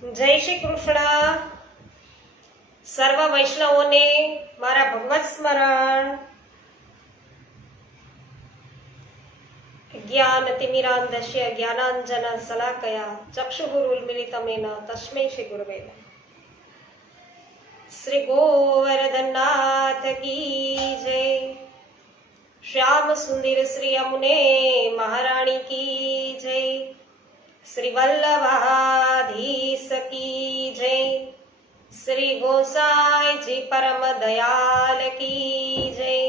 જય શ્રી કૃષ્ણ. સર્વ વૈષ્ણવોને મારા ભગવત સ્મરણ. જ્ઞાનતિમિરાન્ધસ્ય જ્ઞાનાંજન શલાકયા ચક્ષુરુન્મિલિતમેન તસ્મૈ શ્રી ગુરવે નમઃ. શ્રી ગોવર્ધનનાથ કી જય. શ્યામ સુંદર શ્રી અમુને મહારાણી કી જય. श्री वल्लभाधीश की जय. श्री गोसाई जी परम दयाल की जय.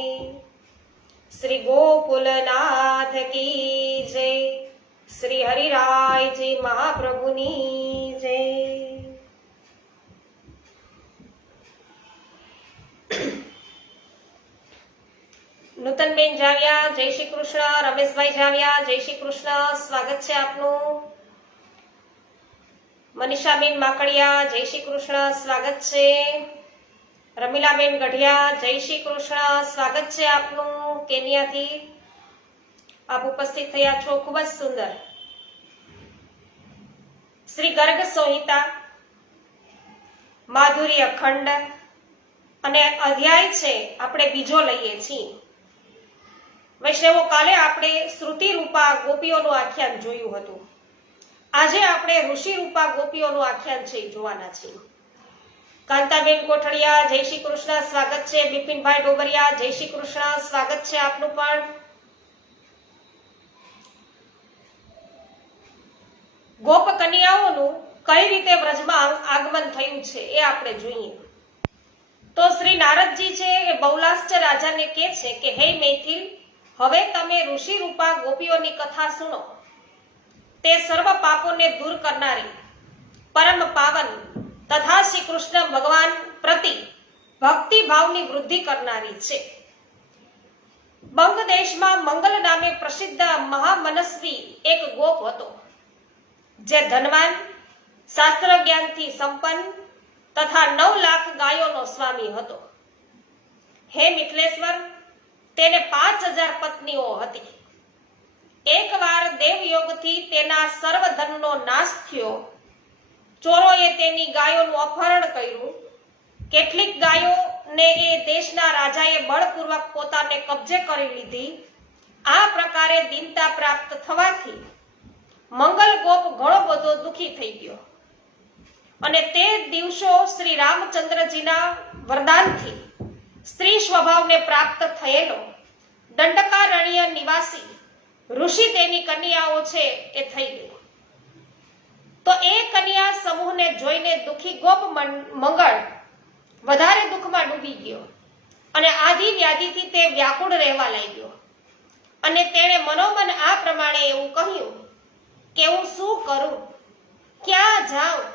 श्री गोकुलनाथ की जय. श्री हरिराय जी महाप्रभुनी जय. નૂતનબેન જાવ્યા જય શ્રી કૃષ્ણ. રમેશભાઈ જાવ્યા જય શ્રી કૃષ્ણ. સ્વાગત છે આપનું. મનીષાબેન માકડિયા જય શ્રી કૃષ્ણ. સ્વાગત છે. રમીલાબેન ગઢિયા જય શ્રી કૃષ્ણ. સ્વાગત છે આપનું. કેન્યાથી આપ ઉપસ્થિત થયા છો, ખૂબ જ સુંદર. શ્રી ગર્ગ સંહિતા માધુર્ય ખંડ અને અધ્યાય છે આપણે બીજો લઈએ છીએ. વૈષ્ણવો, કાલે આપણે શ્રુતિ રૂપા ગોપીઓનું આખ્યાન જોયું હતું. આજે આપણે ઋષિ રૂપા ગોપીઓનું આખ્યાન છે જોવાના છીએ. કાંતાબેન કોઠડિયા જય શ્રી કૃષ્ણ. સ્વાગત છે. બિપિનભાઈ ડોબરિયા જય શ્રી કૃષ્ણ. સ્વાગત છે આપનું પણ. ગોપ કન્યાઓનું કઈ રીતે વ્રજમાં આગમન થયું છે એ આપણે જોઈએ. તો શ્રી નારદજી છે એ બૌલાસ્ટ રાજાને કહે છે કે હે મૈથિલ, હવે તમે ઋષિ રૂપા ગોપીઓની કથા સુનો. તે સર્વ પાપોને દૂર કરનારી, પરમ પાવન તથા શ્રી કૃષ્ણ ભગવાન પ્રતિ ભક્તિ ભાવની વૃદ્ધિ કરનારી છે. બંગ દેશમાં મંગલ નામે પ્રસિદ્ધ મહામનસ્વી એક ગોપ હતો, જે ધનવાન, શાસ્ત્ર જ્ઞાનથી સંપન્ન તથા 9 લાખ ગાયોનો સ્વામી હતો. હે મિથિલેશ્વર, તેને 5000 પત્નીઓ હતી. એકવાર દેવયોગથી તેના સર્વ ધનનો નાશ થયો. ચોરોએ તેની ગાયોનું અપહરણ કર્યું. કેટલીક ગાયોને એ દેશના રાજાએ બળપૂર્વક પોતાને કબજે કરી લીધી. આ પ્રકારે દીનતા પ્રાપ્ત થવાથી મંગલ ગોપ ઘણો બધો દુઃખી થઈ ગયો અને તે દિવસો શ્રી રામચંદ્રજીના વરદાનથી સ્ત્રી સ્વભાવને પ્રાપ્ત થયેલો દંડકારણ્ય નિવાસી ઋષિ તેની કન્યાઓ છે એ થઈ ગઈ. તો એ કન્યા સમૂહને જોઈને દુઃખી ગોપ મંગળ વધારે દુઃખમાં ડૂબી ગયો અને આધિ વ્યાધિથી તે વ્યાકુળ રહેવા લાગ્યો. અને તેણે મનોમન આ પ્રમાણે એવું કહ્યું કે હું શું કરું, ક્યાં જાઉં,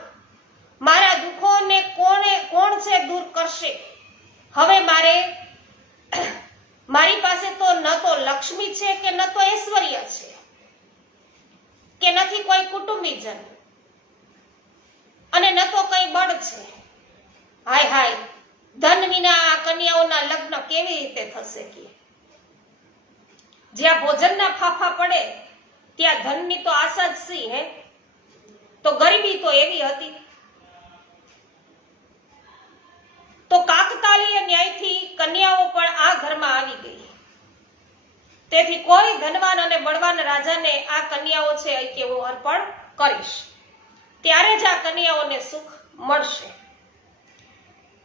મારા દુઃખોને કોણ છે દૂર કરશે. હવે મારી પાસે તો ન તો લક્ષ્મી છે કે ન તો ઐશ્વર્ય છે કે નથી કોઈ કુટુંબીજન અને ન તો કઈ બળ છે. હાય હાય, ધન વિના આ કન્યાઓના લગ્ન કેવી રીતે થશે? કે જ્યાં ભોજનના ફાફા પડે ત્યાં ધનની તો આશા જ સી. હે તો ગરીબી તો એવી હતી. તો કાકતાળીય ન્યાયથી કન્યાઓ પણ આ ઘરમાં આવી ગઈ. તેથી કોઈ ધનવાન અને બળવાન રાજાને આ કન્યાઓ છે કે હું અર્પણ કરીશ, ત્યારે જ આ કન્યાઓને સુખ મળશે.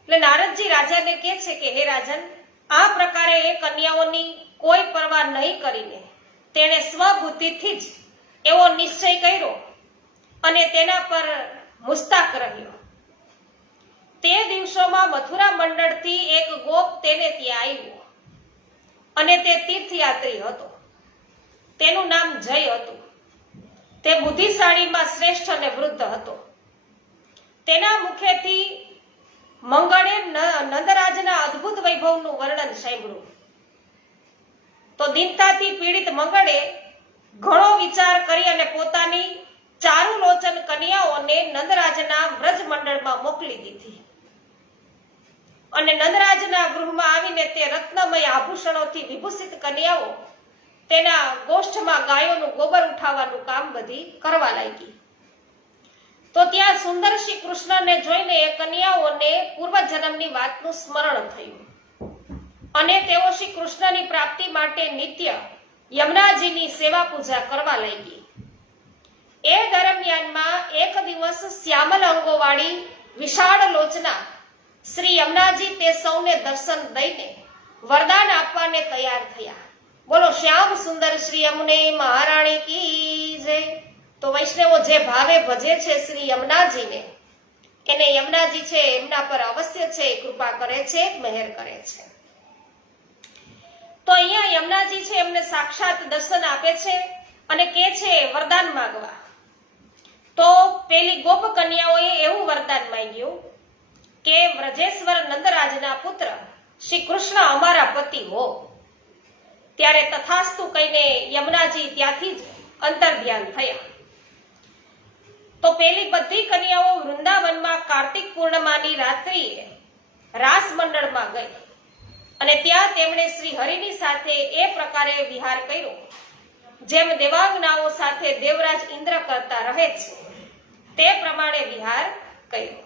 એટલે નારદજી રાજાને કહે છે કે હે રાજન, આ પ્રકારે એ કન્યાઓની કોઈ પરવા નહીં કરીને તેણે સ્વબુદ્ધિથી જ એવો નિશ્ચય કર્યો અને તેના પર મુસ્તાક રહ્યો. તે દિવસોમાં મથુરા મંડળથી એક ગોપ તેને ત્યાં આવ્યો અને તે તીર્થયાત્રી હતો. તેનું નામ જય હતું. તે બુદ્ધિશાળીમાં શ્રેષ્ઠ અને વૃદ્ધ હતો. તેના મુખેથી મંગળે નંદરાજના અદ્ભુત વૈભવનું વર્ણન સાંભળ્યું. તો દીનતાથી પીડિત મંગળે ઘણો વિચાર કરી અને પોતાની ચારુલોચન કન્યાઓને નંદરાજના વ્રજ મંડળમાં મોકલી દીધી. અને નંદરાજના ગૃહમાં આવીને તે રત્નમય આભૂષણોથી વિભૂષિત કન્યાઓ તેના ગોષ્ઠમાં ગાયોનું ગોબર ઉઠાવવાનું કામ બધી કરવા લાગી. તો ત્યાં સુંદર શ્રી કૃષ્ણને જોઈને એ કન્યાઓને પૂર્વજન્મની વાતનું સ્મરણ થયું અને તેઓ શ્રી કૃષ્ણની પ્રાપ્તિ માટે નિત્ય યમુનાજીની સેવા પૂજા કરવા લાગી. એ દરમિયાનમાં એક દિવસ શ્યામલ અંગોવાળી વિશાળ લોચના શ્રી યમુનાજી તે સૌને દર્શન દઈને વરદાન આપવાને તૈયાર થયા. બોલો શ્યામ સુંદર શ્રી યમુને મહારાણી કી જય. તો વૈષ્ણવો જે ભાવે ભજે છે શ્રી યમુનાજીને, એને યમુનાજી છે એમના પર અવશ્ય છે કૃપા કરે છે, મહેર કરે છે. તો અહીંયા યમુનાજી છે એમને સાક્ષાત દર્શન આપે છે અને કે છે વરદાન માંગવા. તો પેલી ગોપ કન્યાઓએ એવું વરદાન માંગ્યું કે વ્રજેશ્વર નંદરાજના પુત્ર શ્રી કૃષ્ણ અમારા પતિ હો. ત્યારે તથાસ્તુ કહીને યમુનાજી ત્યાંથી જ અંતર્ધ્યાન થયા. તો પેલી બધી કન્યાઓ વૃંદાવનમાં કાર્તિક પૂર્ણિમાની રાત્રિએ રાસ મંડળમાં ગઈ અને ત્યાં તેમણે શ્રી હરિની સાથે એ પ્રકારે વિહાર કર્યો જેમ દેવાંગનાઓ સાથે દેવરાજ ઇન્દ્ર કરતા રહે છે તે પ્રમાણે વિહાર કર્યો.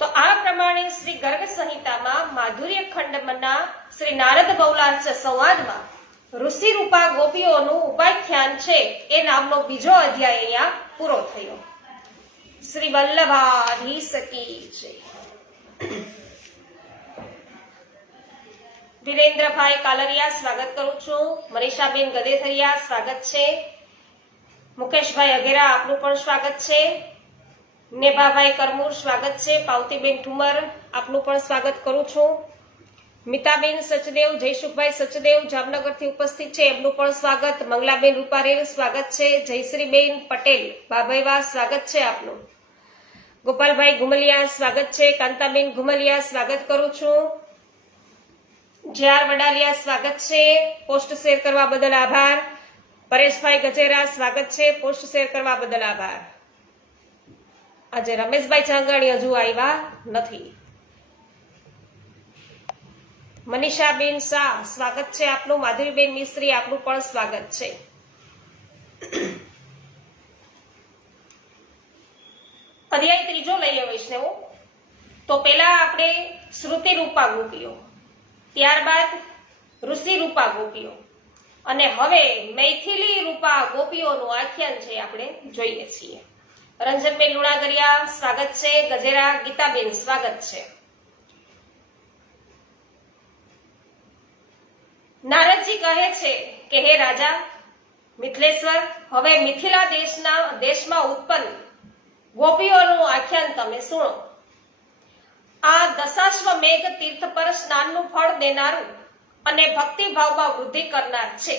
તો આ પ્રમાણે શ્રી ગર્ગ સંહિતામાં માધુર્ય ખંડના શ્રી નારદ બૌલાર્ચ સંવાદમાં ઋષિ રૂપા ગોપીઓનું ઉપાખ્યાન છે એ નામનો બીજો અધ્યાય અહીંયા પૂરો થયો. શ્રી વલ્લભાધીશ કી જય. વિરેન્દ્રભાઈ કાલરિયા સ્વાગત કરું છું. મનીષાબેન ગદેથરિયા સ્વાગત છે. મુકેશભાઈ અઘેરા આપનું પણ સ્વાગત છે. નેભાભાઈ કરમૂર સ્વાગત છે. પાવતીબેન ઠુમર આપનું પણ સ્વાગત કરું છું. મિતાબેન સચદેવ, જયસુખભાઈ સચદેવ જામનગરથી ઉપસ્થિત છે એમનું પણ સ્વાગત. મંગલાબેન રૂપારેલ સ્વાગત છે. જયશ્રીબેન પટેલ બાભાઈવા સ્વાગત છે આપનું. ગોપાલભાઈ ઘુમલિયા સ્વાગત છે. કાંતાબેન ઘુમલિયા સ્વાગત કરું છું. જ્યાર વડાલિયા સ્વાગત છે. પોસ્ટ શેર કરવા બદલ આભાર. પરેશભાઈ ગજેરા સ્વાગત છે. પોસ્ટ શેર કરવા બદલ આભાર. આજે રમેશભાઈ ચાંગાણી હજુ આવ્યા નથી. મનીષાબેન શાહ સ્વાગત છે આપનું. માધુરીબેન મિસ્ત્રી આપનું પણ સ્વાગત છે. અધ્યાય ત્રીજો લઈએ વૈષ્ણવો. તો પેલા આપણે શ્રુતિ રૂપા ગોપીઓ, ત્યારબાદ ઋષિ રૂપા ગોપીઓ અને હવે મૈથિલી રૂપા ગોપીઓનું આખ્યાન છે આપણે જોઈએ છીએ. રંજનબેન લુણાગરિયા સ્વાગત છે. ગજેરા ગીતાબેન સ્વાગત છે. નારદજી કહે છે કે હે રાજા મિથિલેશ્વર, હવે મિથિલા દેશમાં ઉત્પન્ન ગોપીઓનું આખ્યાન તમે સુણો. આ દશાશ્વમેઘ તીર્થ પર સ્નાનનું ફળ દેનારું અને ભક્તિભાવમાં વૃદ્ધિ કરનાર છે.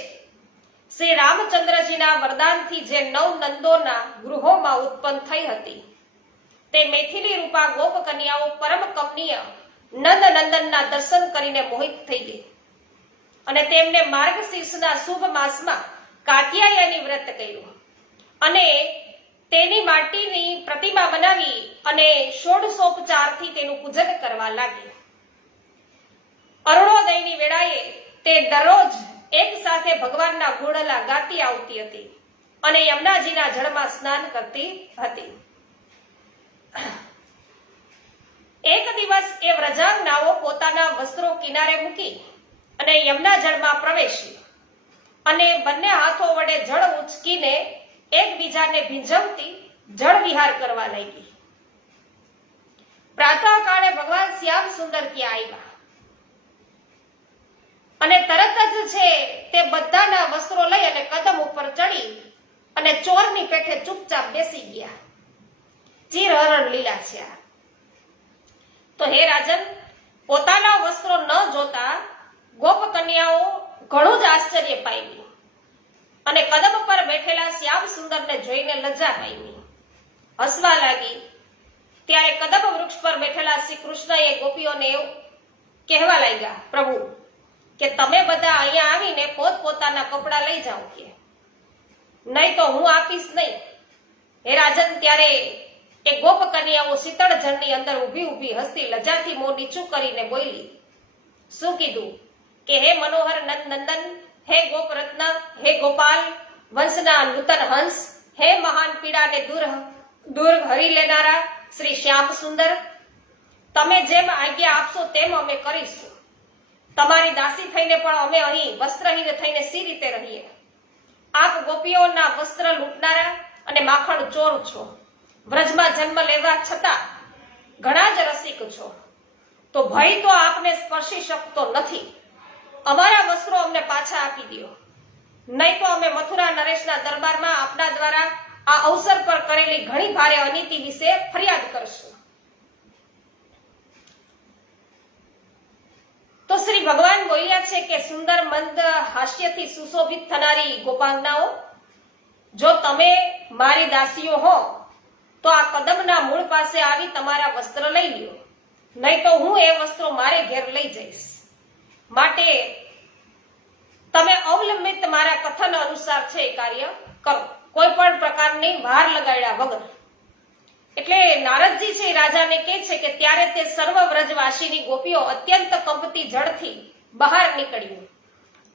શ્રી રામચંદ્રજીના વરદાનથી જે 9 નંદોના ગૃહોમાં ઉત્પન્ન થઈ હતી તે મૈથિલી રૂપા ગોપ કન્યાઓ પરમ કમનીય નંદ નંદનના દર્શન કરીને મોહિત થઈ ગઈ અને તેમને માર્ગશીર્ષના શુભ માસમાં કાત્યાયની વ્રત કર્યું અને તેની માટીની પ્રતિમા બનાવી અને ષોડશોપચારથી તેનું પૂજન કરવા લાગી. અરુણોદયની વેળાએ તે દરરોજ એક સાથે ભગવાનના ગુણલા ગાતી આવતી હતી અને યમુનાજીના જળમાં સ્નાન કરતી હતી. એક દિવસ એ વ્રજાંગનાઓ પોતાના વસ્ત્રો કિનારે મૂકી અને યમુના જળમાં પ્રવેશી અને બંને હાથો વડે જળ ઉંચકીને એકબીજાને ભીંજવતી જળ વિહાર કરવા લાગી. પ્રાતઃકાળે ભગવાન શ્યામ સુંદર ત્યાં આવ્યા અને તરત જ છે તે બધાના વસ્ત્રો લઈ અને કદમ ઉપર ચડી અને ચોરની પેઠે ચૂપચાપ બેસી ગયા. ચીરહરણ લીલા છે. તો હે રાજન, પોતાના વસ્ત્રો ન જોતા ગોપ કન્યાઓ ઘણું જ આશ્ચર્ય પામી અને કદમ પર બેઠેલા શ્યામ સુંદરને જોઈને લજ્જા પામી, હસવા લાગી. ત્યારે કદમ વૃક્ષ પર બેઠેલા શ્રી કૃષ્ણએ ગોપીઓને એવું કહેવા લાગ્યા, પ્રભુ કે તમે બધા અહીંયા આવીને પોતપોતાના કપડા લઈ જાઓ કે નહીં તો હું આપીશ નહીં. હે રાજન, ત્યારે એ ગોપ કન્યાઓ શીતળ જળની અંદર ઊભી ઊભી હસતી લજાથી મોં નીચું કરીને બોલી. શું કીધું કે હે મનોહર નંદન, હે ગોપરત્ન, હે ગોપાલ વંશના નૂતન હંસ, હે મહાન પીડા ને દુર્ગ હરી લેનારા શ્રી શ્યામ સુંદર, તમે જેમ આજ્ઞા આપશો તેમ અમે કરીશું. તમારી દાસી થઈને પણ અમે અહીં વસ્ત્રહીન થઈને સી રીતે રહીએ? આપ ગોપીઓના વસ્ત્ર લૂંટનારા અને માખણ ચોર છો. વ્રજમાં જન્મ લેવા છતાં ઘણા જ રસિક છો, તો ભય તો આપને સ્પર્શી શકતો નથી. અમારા વસ્ત્રો અમને પાછા આપી દો, નહીં તો અમે મથુરા નરેશના દરબારમાં આપના દ્વારા આ અવસર પર કરેલી ઘણી ભારે અનીતિ વિશે ફરિયાદ કરશું. તો શ્રી ભગવાન બોલ્યા છે કે સુંદર મંદ હાસ્યથી સુશોભિત થનારી ગોપાંગનાઓ, જો તમે મારી દાસીઓ હો તો આ કદમના મૂળ પાસે આવી તમારા વસ્ત્ર લઈ લ્યો, નહીં તો હું એ વસ્ત્રો મારે ઘેર લઈ જઈશ. માટે તમે અવલંબિત મારા કથન અનુસાર છે એ કાર્ય કરો, કોઈ પણ પ્રકારની વાર લગાડ્યા વગર. એટલે નારદજી છે રાજાને કહે છે કે ત્યારે તે સર્વ વ્રજવાસીની ગોપીઓ અત્યંત કંપતી જળથી બહાર નીકળ્યું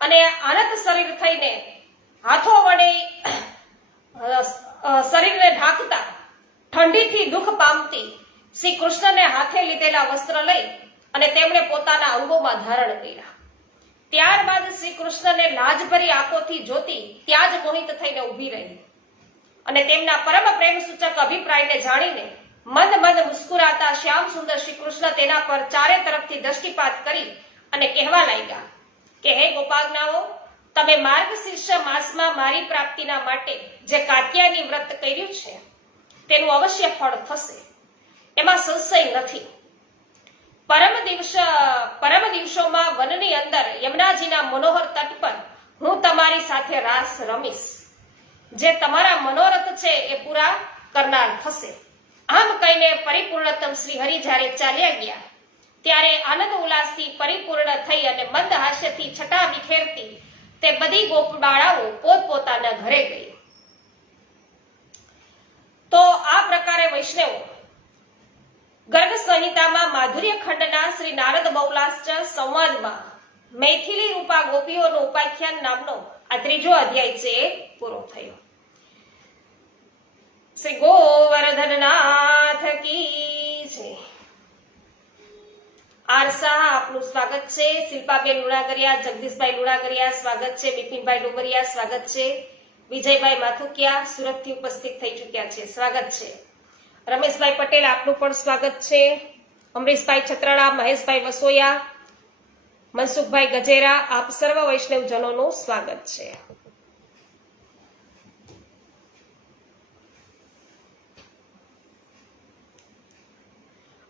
અને આનંદ શરીર થઈને હાથો વડે શરીરને ઢાંકતા ઠંડીથી દુઃખ પામતી શ્રી કૃષ્ણને હાથે લીધેલા વસ્ત્ર લઈ અને તેમણે પોતાના અંગોમાં ધારણ કર્યા. ત્યારબાદ શ્રી કૃષ્ણને લાજભરી આંખોથી જોતી ત્યાં જ મોહિત થઈને ઊભી રહી અને તેમના પરમ પ્રેમ સૂચક અભિપ્રાયને જાણીને મંદ મંદ મુસ્કુરાતા શ્યામ સુંદર શ્રી કૃષ્ણ તેના પર ચારે તરફથી દ્રષ્ટિપાત કરી અને કહેવા લાગ્યા કે હે ગોપાંગનાઓ, તમે માર્ગશીર્ષ માસમાં મારી પ્રાપ્તિના માટે જે કાત્યાયની વ્રત કર્યું છે તેનું અવશ્ય ફળ થશે, એમાં સંશય નથી. પરમ દિવસોમાં વનની અંદર યમુનાજીના મનોહર તટ પર હું તમારી સાથે રાસ રમીશ. જે તમારા મનોરથ છે એ પૂરા કરનાર થશે. આમ કહીને પરિપૂર્ણતમ શ્રી હરિ જ્યારે ચાલ્યા ગયા ત્યારે આનંદ ઉલ્લાસથી પરિપૂર્ણ થઈ અને મંદ હાસ્યથી છટા વિખેરતી તે બધી ગોપબાળાઓ પોતપોતાના ઘરે ગઈ. તો આ પ્રકારે વૈષ્ણવો ગર્ગ સંહિતામાં માધુર્ય ખંડના શ્રી નારદ બૌલાશ્ચ સંવાદમાં મૈથિલી રૂપા ગોપીઓનો ઉપાખ્યાન નામનો આ ત્રીજો અધ્યાય છે એ પૂરો થયો. શ્રી ગોવર્ધનનાથ કી જય. આરસા આપનું સ્વાગત છે. શિલ્પાબેન લુણાગરિયા, જગદીશભાઈ લુણાગરિયા સ્વાગત છે. બિપિનભાઈ ડુમરિયા સ્વાગત છે. વિજયભાઈ માથુકિયા સુરતથી ઉપસ્થિત થઈ ચુક્યા છે, સ્વાગત છે. રમેશભાઈ પટેલ આપનું પણ સ્વાગત છે. અમરીશભાઈ છત્રાણા, મહેશભાઈ વસોયા, મનસુખભાઈ ગજેરા, આપ સર્વ વૈષ્ણવજનોનું સ્વાગત છે.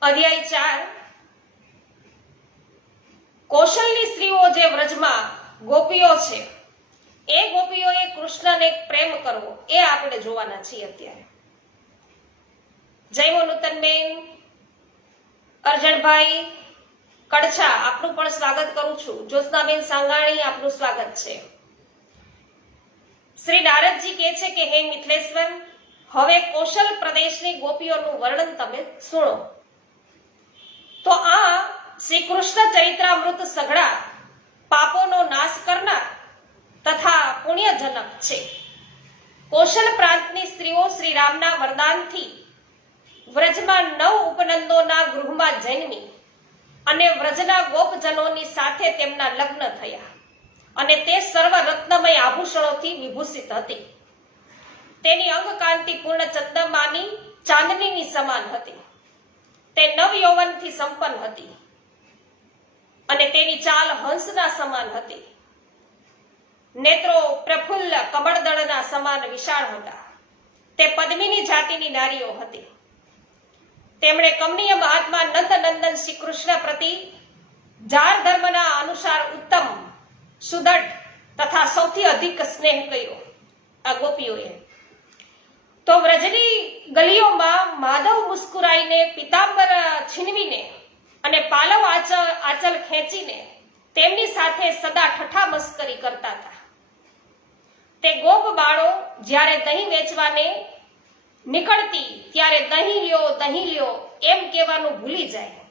અધ્યાય 4. કૌશલની સ્ત્રીઓ જે વ્રજમાં ગોપીઓ છે એ ગોપીઓએ કૃષ્ણને પ્રેમ કરવો એ આપણે જોવાના છીએ અત્યારે. જય નૂતનબેન, અર્જણભાઈ કડછા આપનું પણ સ્વાગત કરું છું. જ્યોત્સનાબેન સાંગાણી આપનું સ્વાગત છે. શ્રી નારદજી કહે છે કે હે મિથિલેશ્વર, હવે કૌશલ પ્રદેશની ગોપીઓનું વર્ણન તમે સુણો. તો આ શ્રી કૃષ્ણ ચરિત્રામૃત સઘળા પાપોનો નાશ કરનાર તથા પુણ્યજનક છે. કૌશલ પ્રાંતની સ્ત્રીઓ શ્રી રામના વરદાનથી વ્રજમાં 9 ઉપનંદોના ગૃહમાં જન્મી અને વ્રજના ગોપજનોની સાથે તેમના લગ્ન થયા અને તે સર્વ રત્નમય આભૂષણોથી વિભૂષિત હતી. તેની અંગકાંતિ પૂર્ણ ચંદ્રમાની ચાંદનીની સમાન હતી. તે નવ યૌવનથી સંપન્ન હતી અને તેની ચાલ હંસના સમાન હતી. નેત્રો પ્રફુલ્લ કમળદળના સમાન વિશાળ હતા. તે પદ્મિની જાતિની નારીઓ હતી. તેમણે કમનીય મહાત્મા નંદનંદન શ્રી કૃષ્ણ પ્રતિ જાર ધર્મના અનુસાર ઉત્તમ, સુદૃઢ તથા સૌથી અધિક સ્નેહ કર્યો આ ગોપીઓએ. તો વ્રજની ગલીઓમાં માધવ મુસ્કુરાઈને, પિતાંબર છીનવીને અને પાલવ આંચલ ખેંચીને તેમની સાથે સદા ઠઠ્ઠા મસ્કરી કરતા હતા. તે ગોપ બાળો જ્યારે દહીં વેચવાને નીકળતી ત્યારે દહીં લ્યો એમ કહેવાનું ભૂલી જાય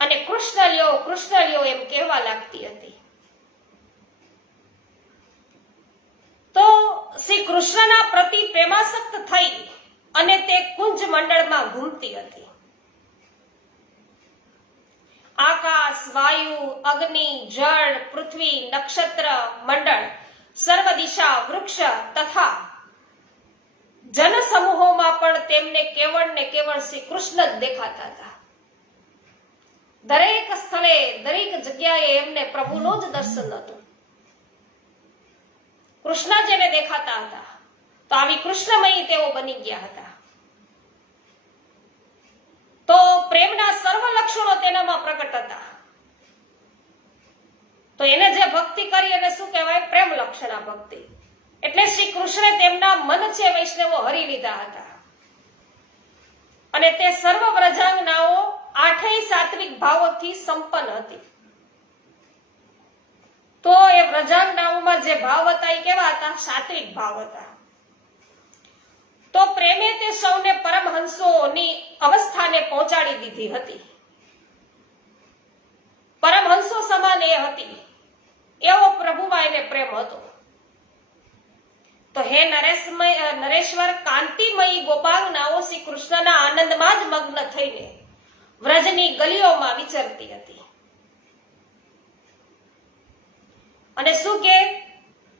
અને કૃષ્ણ લ્યો એમ કહેવા લાગતી હતી. તો શ્રી કૃષ્ણના પ્રતિ પ્રેમાસક્ત થઈ અને તે કુંજ મંડળમાં ઘૂમતી હતી. આકાશ, વાયુ, અગ્નિ, જળ, પૃથ્વી, નક્ષત્ર મંડળ, સર્વ દિશા, વૃક્ષ તથા જન સમૂહોમાં પણ તેમને કેવળ ને કેવળ શ્રી કૃષ્ણ જ દેખાતા હતા. દરેક સ્થળે, દરેક જગ્યાએ એમને પ્રભુનું જ દર્શન હતું. કૃષ્ણ જેને દેખાતા હતા, તો આવી કૃષ્ણમયી તેઓ બની ગયા હતા. તો પ્રેમના સર્વ લક્ષણો તેનામાં પ્રકટ હતા. તો એને જે ભક્તિ કરી એને શું કહેવાય? પ્રેમ લક્ષણા ભક્તિ. એટલે શ્રી કૃષ્ણે તેમના મન છે વૈષ્ણવો હરી લીધા હતા. અને તે સર્વ વ્રજાંગનાઓ આઠેય સાત્વિક ભાવોથી સંપન્ન હતી. તો એ વ્રજાંગનાઓમાં જે ભાવ હતા એ કેવા હતા? સાત્વિક ભાવ હતા. તો પ્રેમે તે સૌને પરમહંસોની અવસ્થાને પહોંચાડી દીધી હતી. પરમહંસો સમાન એ હતી. એવો પ્રભુમાં એને પ્રેમ હતો. તો હે નરેશ્વર, કાંતિમયી ગોપાંગનાઓ શ્રી કૃષ્ણના આનંદમાં જ મગ્ન થઈને વ્રજની ગલીઓમાં વિચરતી હતી. અને શું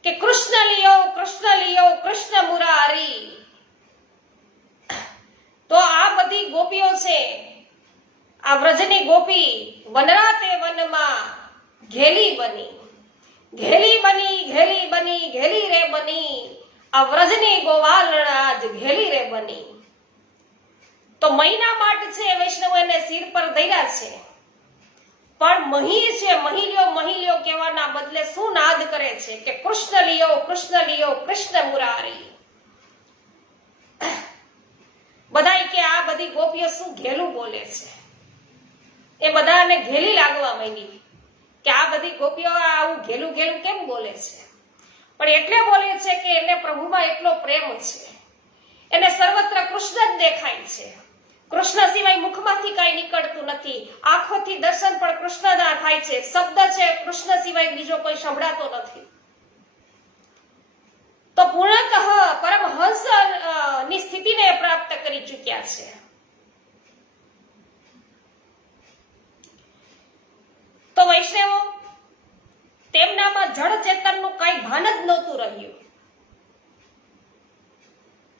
કે કૃષ્ણ લિયો કૃષ્ણ મુરારી. તો આ બધી ગોપીઓ છે, આ વ્રજની ગોપી વનરાતે વનમાં ઘેલી બની, ઘેલી રે બની. આ વ્રજની ગોવાલણા જ ઘેલી રે બની. તો મહિના માટે છે વૈષ્ણવ એને શિર પર દર્યા છે, પણ મહી છે, મહિલ્યો કહેવાના બદલે શું નાદ કરે છે કે કૃષ્ણ લિયો કૃષ્ણ મુરારી. બધાય કે આ બધી ગોપીઓ શું ઘેલું બોલે છે. એ બધાને ઘેલી લાગવા માંડી કે આ બધી ગોપીઓ આવું ઘેલું કેમ બોલે છે. પણ એટલે બોલે છે કે એને પ્રભુમાં એટલો પ્રેમ છે, એને સર્વત્ર કૃષ્ણ જ દેખાય છે. કૃષ્ણ સિવાય મુખમાંથી કઈ નીકળતું નથી. આંખોથી દર્શન પણ કૃષ્ણના થાય છે. શબ્દ છે કૃષ્ણ સિવાય બીજો કોઈ સંભળાતો નથી. તો પૂર્ણતઃ પરમહંસ ની સ્થિતિને પ્રાપ્ત કરી ચૂક્યા છે. તો વૈષ્ણવો તેમનામાં જળ ચેતનનું કઈ ભાન જ નહોતું રહ્યું.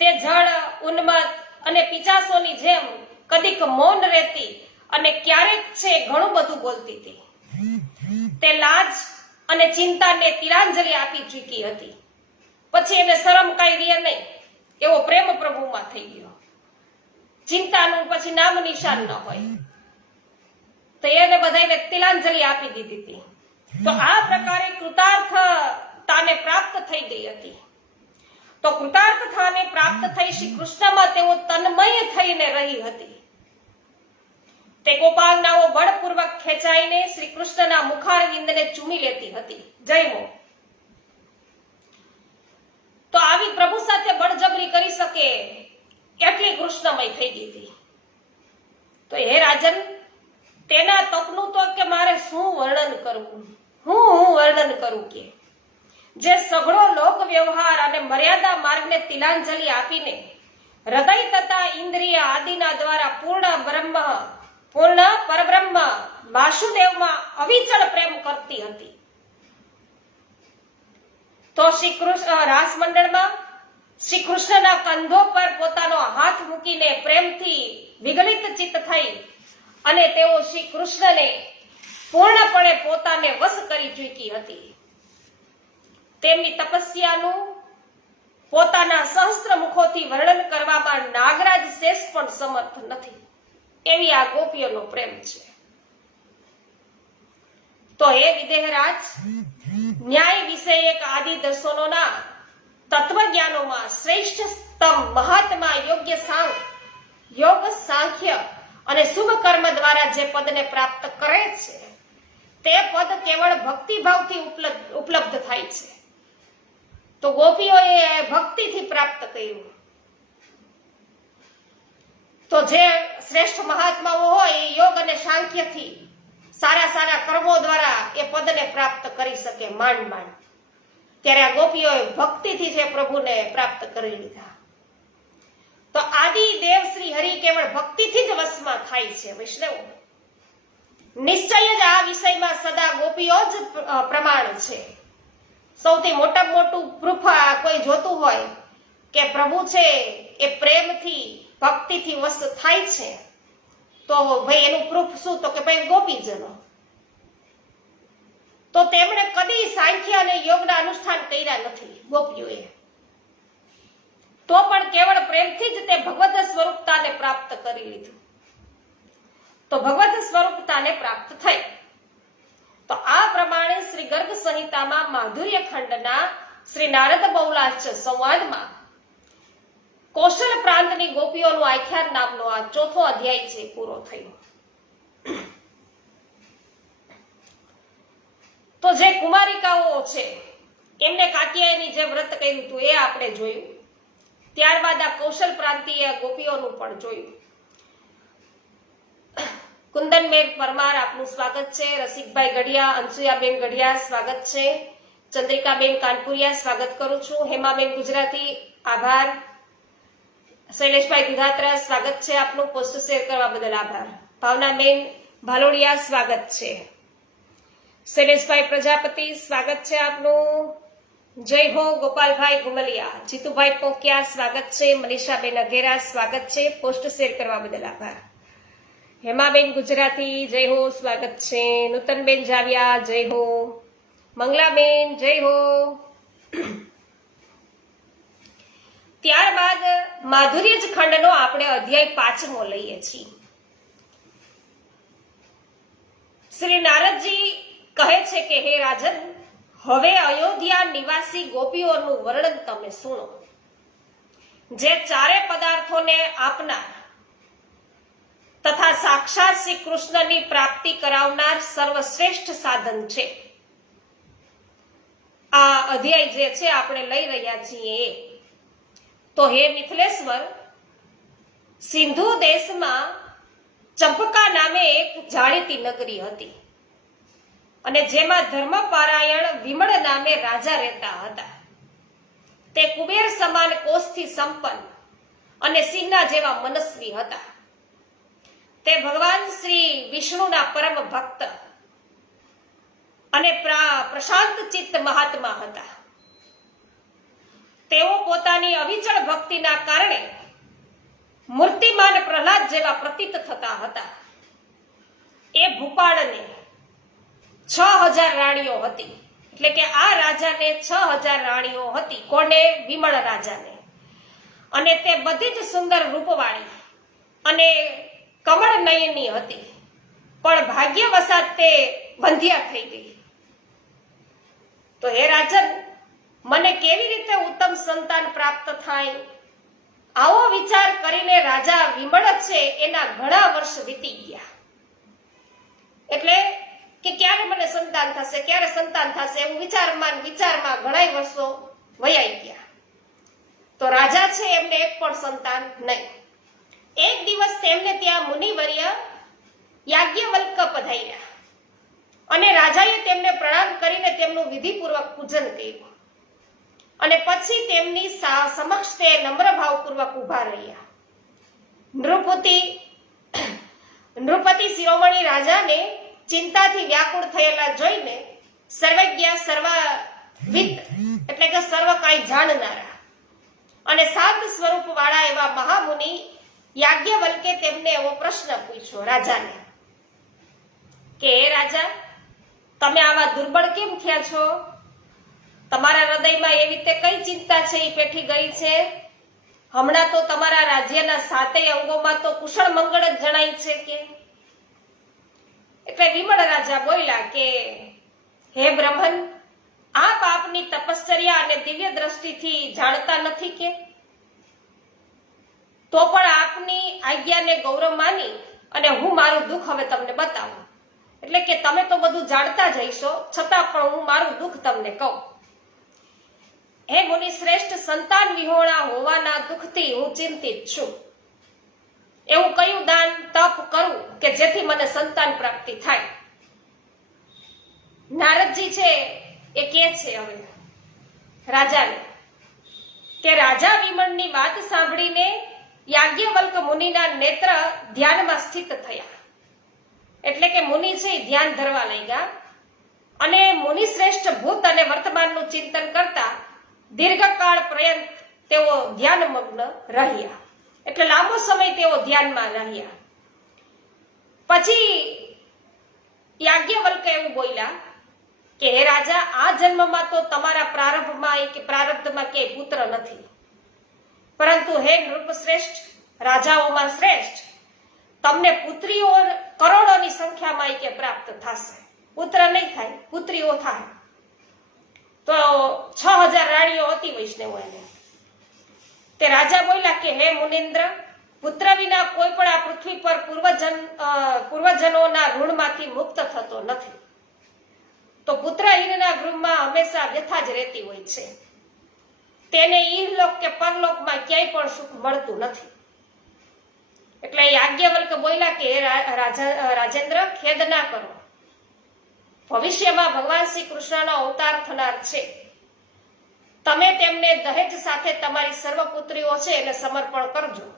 તે જળ ઉન્મત્ત અને પિચાસોની જેમ કદીક મૌન રહેતી અને ક્યારેક છે ઘણું બધું બોલતી હતી. તે લાજ અને ચિંતાને તિલાંજલિ આપી ચૂકી હતી. પછી એને શરમ કઈ રહે નહીં એવો પ્રેમ પ્રભુમાં થઈ ગયો. ચિંતાનું પછી નામ નિશાન ન હોય, તો એને બધાને તિલાંજલિ આપી દીધી હતી. તો આ પ્રકારે કૃતાર્થતાને પ્રાપ્ત થઈ ગઈ હતી. તો કૃતાર્થતાને પ્રાપ્ત થઈ શ્રી કૃષ્ણમાં તેઓ તન્મય થઈને રહી હતી. તે ગોપાંગનાઓ બળપૂર્વક ખેંચાઈને શ્રી કૃષ્ણના મુખારવિંદને ચૂમી લેતી હતી. જય મો. તો આવી પ્રભુ સાથે બળજબરી કરી શકે એટલી કૃષ્ણમય થઈ ગઈ હતી. તો હે રાજન, તેના તપનું તો કે મારે શું વર્ણન કરવું, હું વર્ણન કરું કે જે સઘળો લોક વ્યવહાર અને મર્યાદા માર્ગને તિલાંજલિ આપીને હૃદય તથા ઇન્દ્રિય આદિના દ્વારા પૂર્ણ પરબ્રહ્મ વાસુદેવમાં અવિચળ પ્રેમ કરતી હતી. તો શ્રી કૃષ્ણ રાસ મંડળમાં શ્રી કૃષ્ણના કંધો પર પોતાનો હાથ મૂકીને પ્રેમથી વિગલિત ચિત્ત થઈ અને તેઓ શ્રી કૃષ્ણને પૂર્ણપણે પોતાને વશ કરી ચૂકી હતી. તેમની તપસ્યાનું પોતાના સહસ્ત્ર મુખોથી વર્ણન કરવામાં નાગરાજ શેષ પણ સમર્થ નથી. એવી આ ગોપીઓનો પ્રેમ છે. તો હે વિદેહરાજ, ન્યાય વિષયક આદિ દર્શનોના તત્વજ્ઞાનોમાં શ્રેષ્ઠતમ મહાત્મા યોગ સાંખ્ય અને શુભ કર્મ દ્વારા જે પદને પ્રાપ્ત કરે છે તે પદ કેવળ ભક્તિભાવથી ઉપલબ્ધ થાય છે. તો ગોપીઓએ ભક્તિથી પ્રાપ્ત કર્યું. તો જે શ્રેષ્ઠ મહાત્માઓ હોય એ યોગ અને સાંખ્યથી સારા કર્મો દ્વારા એ પદને પ્રાપ્ત કરી શકે માંડ. ત્યારે આ ગોપીઓએ ભક્તિથી જે પ્રભુને પ્રાપ્ત કરી લીધા. તો આદિ દેવ શ્રી હરિ કેવળ ભક્તિથી જ વશમાં થાય છે વૈષ્ણવ. નિશ્ચય જ આ વિષયમાં સદા ગોપીઓ જ પ્રમાણ છે. સૌથી મોટામાં મોટું પ્રૂફ કોઈ જોતું હોય કે પ્રભુ છે એ પ્રેમથી ભક્તિથી વશ થાય છે, તો ભાઈ એનું પ્રૂફ શું? તો કે ભાઈ ગોપીજનો. તો તેમણે કદી સાંખ્ય અને યોગના અનુષ્ઠાન કર્યા નથી ગોપીઓએ, તો પણ કેવળ પ્રેમથી જ તે ભગવદ સ્વરૂપતાને પ્રાપ્ત કરી લીધું. તો ભગવદ સ્વરૂપતાને પ્રાપ્ત થઈ. તો આ પ્રમાણે શ્રી ગર્ગ સંહિતામાં માધુર્ય ખંડના શ્રી નારદ બહુલાશ્ચ સંવાદમાં કૌશલ પ્રાંતની ગોપીઓનું આખ્યાન નામનો આ 4થો અધ્યાય છે પૂરો થયો. તો જે કુમારિકાઓ છે એમને કાત્યાયની જે વ્રત કર્યું હતું એ આપણે જોયું. ત્યારબાદ આ કૌશલ પ્રાંતીય ગોપીઓનું પણ જોયું. કુંદનબેન પરમાર આપનું સ્વાગત છે. રસિકભાઈ ગઢિયા, અંશુયાબેન ગઢિયા સ્વાગત છે. ચંદ્રિકાબેન કાનપુરિયા સ્વાગત કરું છું. હેમાબેન ગુજરાતી આભાર. શૈલેષભાઈ દુધાત્રા સ્વાગત છે આપનું. પોસ્ટ શેર કરવા બદલ આભાર. ભાવનાબેન ભાલોડિયા સ્વાગત છે. શૈલેષભાઈ પ્રજાપતિ સ્વાગત છે આપનું. જય હો ગોપાલભાઈ ગુમલિયા. જીતુભાઈ પોકિયા સ્વાગત છે. મનીષાબેન અઘેરા સ્વાગત છે. પોસ્ટ શેર કરવા બદલ આભાર. હેમાબેન ગુજરાતી જય હો સ્વાગત છે. નૂતનબેન જાવિયા જય હો. મંગલાબેન જય હો. ત્યારબાદ માધુર્ય જ ખંડનો આપણે અધ્યાય 5મો લઈએ છીએ. શ્રી નારદજી કહે છે કે હે રાજન, હવે અયોધ્યા નિવાસી ગોપીઓનું વર્ણન તમે સુનો, જે ચારે પદાર્થોને આપનાર તથા સાક્ષાત શ્રી કૃષ્ણની પ્રાપ્તિ કરાવનાર સર્વશ્રેષ્ઠ સાધન છે. આ અધ્યાય જે છે આપણે લઈ રહ્યા છીએ એ. તો હે મિથિલેશ્વર, સિંધુ દેશમાં ચંપકા નામે એક જાણીતી નગરી હતી અને જેમાં ધર્મપારાયણ વિમળ નામે રાજા રહેતા હતા. તે કુબેર સમાન કોષથી સંપન્ન અને સિંહના જેવા મનસ્વી હતા. તે ભગવાન શ્રી વિષ્ણુના પરમ ભક્ત અને પ્રશાંત ચિત્ત મહાત્મા હતા. તેઓ પોતાની અવિચળ ભક્તિના કારણે મૂર્તિમાન પ્રહલાદ જેવા પ્રતીત થતા હતા. એ ભૂપાળને 6000 રાણીઓ હતી. એટલે કે આ રાજાને 6000 રાણીઓ હતી. કોને? વિમળ રાજાને. અને તે બધી જ સુંદર રૂપવાળી અને કમળ નયની હતી. પણ ભાગ્યવશાત તે બંધિયા થઈ ગઈ. તો હે રાજન, મને કેવી રીતે ઉત્તમ સંતાન પ્રાપ્ત થાય? આવો વિચાર કરીને રાજા વિમળ છે એના ઘણા વર્ષ વીતી ગયા. એટલે કે ક્યારે મને સંતાન થશે, ક્યારે સંતાન થશે એવું વિચારમાં ઘણા વર્ષો વયાઈ ગયા. તો રાજા છે એમને એક પણ સંતાન નહીં. એક દિવસ તેમને ત્યાં મુનિવર્ય યાજ્ઞવલ્ક પધાર્યા અને રાજાએ તેમને પ્રણામ કરીને તેમનું વિધિપૂર્વક પૂજન કર્યું અને પછી તેમની સમક્ષ તે નમ્ર ભાવપૂર્વક ઉભા રહ્યા. નૃપતિ શિરોમણી રાજાને ચિંતાથી વ્યાકુળ થયેલા જોઈને સર્વજ્ઞ સર્વવિદ એટલે કે સર્વ કાંઈ જાણનારા અને શાંત સ્વરૂપ વાળા એવા મહામુનિ યાજ્ઞવલ્કે તેમને એવો પ્રશ્ન પૂછ્યો રાજાને કે હે રાજા, તમે આવા દુર્બળ કેમ થયા છો? તમારા હૃદયમાં એવી રીતે કઈ ચિંતા છે એ પેઠી ગઈ છે? હમણાં તો તમારા રાજ્યના 7 અંગોમાં તો કુશળ મંગળ જ જણાય છે કે. એટલે વિમળ રાજા બોલ્યા કે હે બ્રહ્મન, આપ આપની તપશ્ચર્યા અને દિવ્ય દ્રષ્ટિથી જાણતા નથી કે? તો પણ આપની આજ્ઞાને ગૌરવ માની અને હું મારું દુઃખ હવે તમને બતાવું. એટલે કે તમે તો બધું જાણતા જ હશો, છતાં પણ હું મારું દુઃખ તમને કહું. હે મુનિ શ્રેષ્ઠ, સંતાન વિહોણા હોવાના દુઃખથી હું ચિંતિત છું. એવું કયું દાન તપ કરું કે જેથી મને સંતાન પ્રાપ્તિ થાય? નારદજી છે એ કહે છે હવે રાજાને કે રાજા વિમળની વાત સાંભળીને યાજ્ઞવલ્ક મુનિના નેત્ર ધ્યાનમાં સ્થિત થયા. એટલે કે મુનિ છે એ ધ્યાન ધરવા લાગ્યા અને મુનિ શ્રેષ્ઠ ભૂત અને વર્તમાનનું ચિંતન કરતા દીર્ઘકાળ પર્યંત તેઓ ધ્યાનમગ્ન રહ્યા. એટલે લાંબો સમય તેઓ ધ્યાનમાં રહ્યા. પછી યાજ્ઞવલ્ક એવું બોલ્યા કે હે રાજા, આ જન્મમાં તો તમારા પ્રારબ્ધમાં કે પુત્ર નથી, પરંતુ હે નૃપશ્રેષ્ઠ, રાજાઓમાં શ્રેષ્ઠ, તમને પુત્રીઓ કરોડોની સંખ્યામાં કે પ્રાપ્ત થશે. પુત્ર નહીં થાય, પુત્રીઓ થાય. તો 6000 રાણીઓ હતી વૈષ્ણવો એને. તે રાજા બોલ્યા કે હે મુનિન્દ્ર, પુત્ર વિના કોઈ પણ આ પૃથ્વી પર પૂર્વજનોના ઋણમાંથી મુક્ત થતો નથી. તો પુત્રહીનના ગૃહમાં હંમેશા વ્યથા જ રહેતી હોય છે. તેને ઈહલોક કે પરલોકમાં ક્યાંય પણ સુખ મળતું નથી. એટલે યાજ્ઞવલ્ક બોલ્યા કે રાજેન્દ્ર, ખેદ ના કરો. ભવિષ્યમાં ભગવાન શ્રી કૃષ્ણનો અવતાર થનાર છે. તમે તેમને દહેજ સાથે તમારી સર્વ પુત્રીઓ છે એને સમર્પણ કરજો.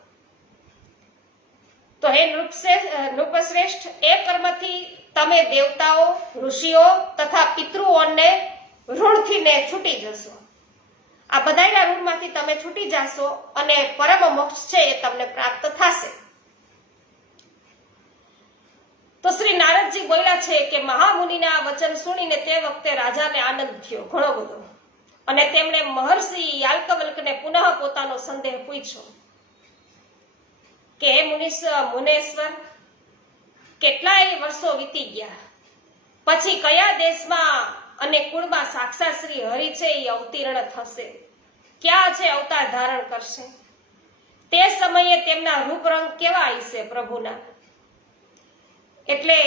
તો હે નૃપશ્રેષ્ઠ, એ કર્મથી તમે દેવતાઓ, ઋષિઓ તથા પિતૃઓને ઋણથી છૂટી જશો. આ બધાના ઋણમાંથી તમે છૂટી જશો અને પરમ મોક્ષ છે એ તમને પ્રાપ્ત થશે. તો શ્રી નારદજી બોલ્યા છે કે મહામુનિના આ વચન સુણીને તે વખતે રાજાને આનંદ થયો ઘણો બધો, અને તેમણે મહર્ષિ યાજ્ઞવલ્કને પુનઃ પોતાનો સંદેહ પૂછ્યો કે હે મુનેશ્વર, કેટલાય વર્ષો વીતી ગયા પછી કયા દેશમાં અને કુળમાં સાક્ષાત શ્રી હરિ છે એ અવતીર્ણ થશે? ક્યાં છે અવતાર ધારણ કરશે? તે સમયે તેમના રૂપ રંગ કેવા હશે પ્રભુના? એટલે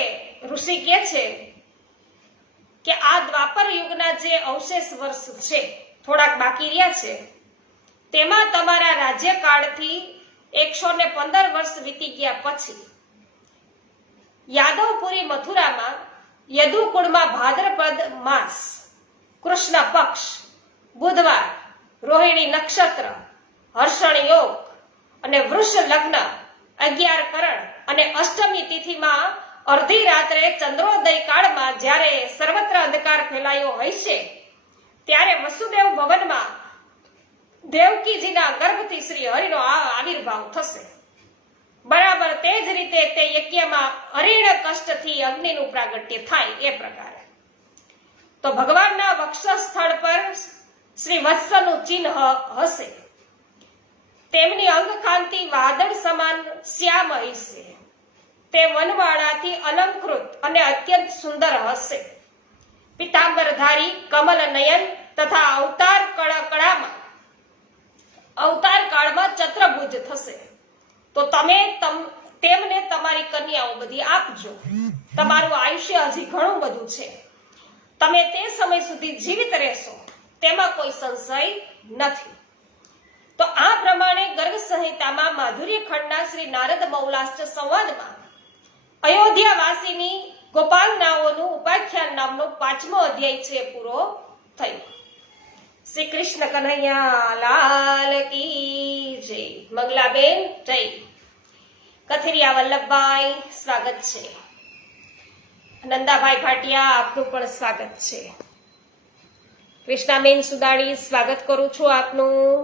ઋષિ કહે છે કે આ દ્વાપર યુગના જે અવશેષ વર્ષ છે, થોડાક બાકી રહ્યા છે, તેમાં તમારા રાજ્યકાળથી 115 વર્ષ વીતી ગયા પછી યાદવપુરી મથુરામાં યદુકુળમાં ભાદ્રપદ માસ, કૃષ્ણ પક્ષ, બુધવાર, રોહિણી નક્ષત્ર, હર્ષણ યોગ અને વૃષ લગ્ન, 11 કરણ અને અષ્ટમી તિથિમાં અડધી રાત્રે ચંદ્રોદય કાળમાં જ્યારે સર્વત્ર અંધકાર ફેલાયો હશે, ત્યારે વસુદેવ ભવનમાં દેવકીજીના ગર્ભથી શ્રી હરિનો આવિર્ભાવ થશે. બરાબર તે જ રીતે તે યજ્ઞમાં હરિણ કષ્ટથી અગ્નિનું પ્રાગટ્ય થાય એ પ્રકારે. તો ભગવાનના વક્ષસ્થળ પર શ્રી વત્સનું ચિહ્ન હશે. તેમની અંગકાંતિ વાદળ સમાન શ્યામ હશે. તે વનવાળાથી અલંકૃત અને અત્યંત સુંદર હશે. પીતાંબરધારી, કમલ નયન તથા અવતાર કાળમાં ચતુર્ભુજ થશે. તો તમે તેમને તમારી કન્યાઓ બધી આપજો. તમારું આયુષ્ય હજી ઘણું બધું છે. તમે તે સમય સુધી જીવિત રહેશો, તેમાં કોઈ સંશય નથી. તો આ પ્રમાણે ગર્ગ સંહિતામાં માધુર્ય ખંડના શ્રી નારદ મૌલાશ્ચ સંવાદમાં અયોધ્યાવાસીની ગોપાલનાઓનું ઉપાખ્યાન નામનો 5મો અધ્યાય છે પૂરો થયો. શ્રી કૃષ્ણ કનૈયા લાલ કી જય. મંગલાબેન જય. કથિરિયા વલ્લભભાઈ સ્વાગત છે. નંદાભાઈ ભાટિયા આપનું પણ સ્વાગત છે. કૃષ્ણાબેન સુદાણી સ્વાગત કરું છું આપનું.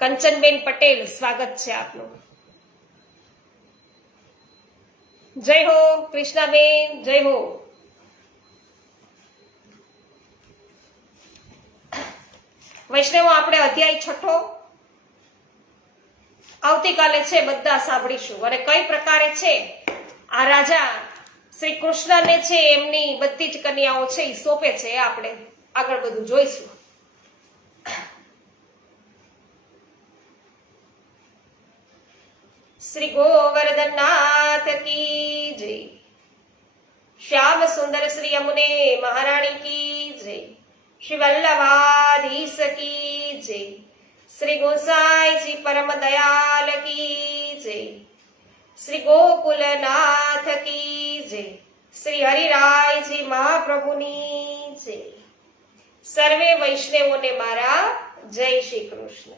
કંચનબેન પટેલ સ્વાગત છે આપનું. જય હો કૃષ્ણાબેન, જય હો. વૈષ્ણવો, આપણે અધ્યાય 6 આવતીકાલે છે બધા સાંભળીશું. અને કઈ પ્રકારે છે આ રાજા શ્રી કૃષ્ણને છે એમની બધી જ કન્યાઓ છે એ સોંપે છે, એ આપણે આગળ બધું જોઈશું. શ્રી ગોવર્ધનનાથ કી જય. શ્યામ સુંદર શ્રી યમુને મહારાણી કી જય. શ્રી વલ્લભાધીશ કી જય. શ્રી ગોસાઈજી પરમ દયાલ કી જય. શ્રી ગોકુલનાથ કી જય. શ્રી હરિરાયજી મહાપ્રભુની જય. સર્વે વૈષ્ણવોને મારા જય શ્રી કૃષ્ણ.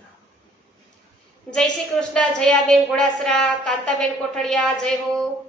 જય શ્રી કૃષ્ણ. જયાબેન ઘોડાસરા, કાંતાબેન કોઠડિયા, જય હો.